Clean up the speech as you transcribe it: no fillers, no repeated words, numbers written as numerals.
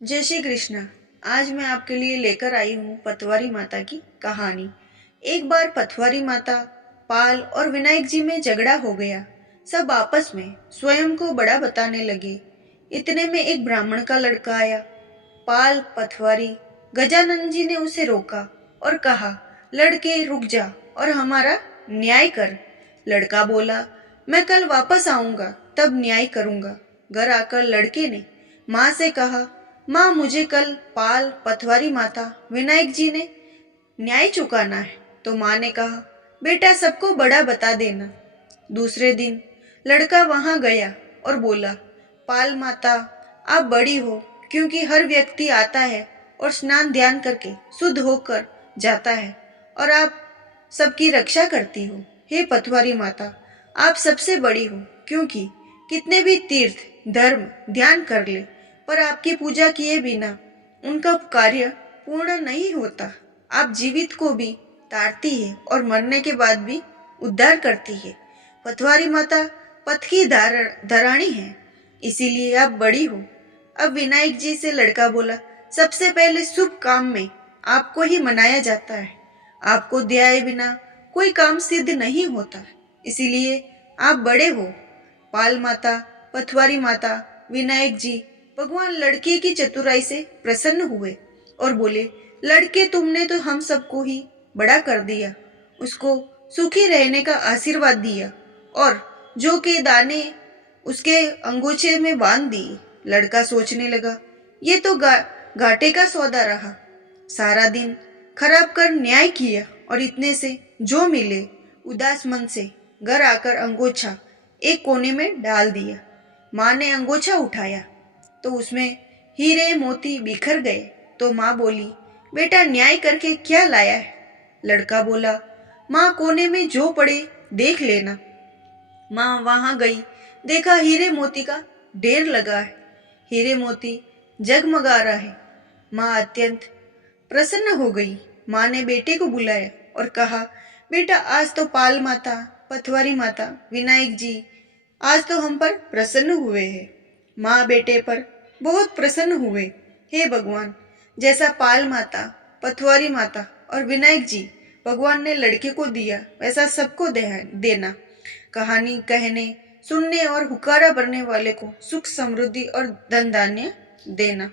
जय श्री कृष्ण। आज मैं आपके लिए लेकर आई हूँ पतवारी माता की कहानी। एक बार पतवारी माता, पाल और विनायक जी में झगड़ा हो गया। सब आपस में स्वयं को बड़ा बताने लगे। इतने में एक ब्राह्मण का लड़का आया। पाल, पतवारी, गजानन जी ने उसे रोका और कहा, लड़के रुक जा और हमारा न्याय कर। लड़का बोला, मैं कल वापस आऊंगा तब न्याय करूंगा। घर आकर लड़के ने माँ से कहा, माँ मुझे कल पाल, पतवारी माता, विनायक जी ने न्याय चुकाना है। तो माँ ने कहा, बेटा सबको बड़ा बता देना। दूसरे दिन लड़का वहां गया और बोला, पाल माता आप बड़ी हो, क्योंकि हर व्यक्ति आता है और स्नान ध्यान करके शुद्ध होकर जाता है और आप सबकी रक्षा करती हो। हे पतवारी माता आप सबसे बड़ी हो, क्योंकि कितने भी तीर्थ धर्म ध्यान कर ले पर आपकी पूजा किए बिना उनका कार्य पूर्ण नहीं होता। आप जीवित को भी तारती है और मरने के बाद भी उद्धार करती है। पतवारी माता पथ की धरानी है, इसीलिए आप बड़ी हो। अब विनायक जी से लड़का बोला, सबसे पहले शुभ काम में आपको ही मनाया जाता है। आपको ध्याए बिना कोई काम सिद्ध नहीं होता, इसीलिए आप बड़े हो। पाल माता, पतवारी माता, विनायक जी भगवान लड़के की चतुराई से प्रसन्न हुए और बोले, लड़के तुमने तो हम सबको ही बड़ा कर दिया, उसको सुखी रहने का आशीर्वाद दिया और जो के दाने उसके अंगूछे में बांध दिए। लड़का सोचने लगा, ये तो घाटे का सौदा रहा। सारा दिन खराब कर न्याय किया और इतने से जो मिले उदास मन से घर आकर अंगोछा एक कोने में डाल दिया। माँ ने अंगोछा उठाया तो उसमें हीरे मोती बिखर गए। तो माँ बोली, बेटा न्याय करके क्या लाया है? लड़का बोला, माँ कोने में जो पड़े देख लेना। माँ वहां गई, देखा हीरे मोती का ढेर लगा है, हीरे मोती जगमगा रहा है। माँ अत्यंत प्रसन्न हो गई। माँ ने बेटे को बुलाया और कहा, बेटा आज तो पाल माता, पतवारी माता, विनायक जी आज तो हम पर प्रसन्न हुए हैं। माँ बेटे पर बहुत प्रसन्न हुए। हे भगवान, जैसा पाल माता, पतवारी माता और विनायक जी भगवान ने लड़के को दिया वैसा सबको देना। कहानी कहने, सुनने और हुक्कारा भरने वाले को सुख समृद्धि और धन धान्य देना।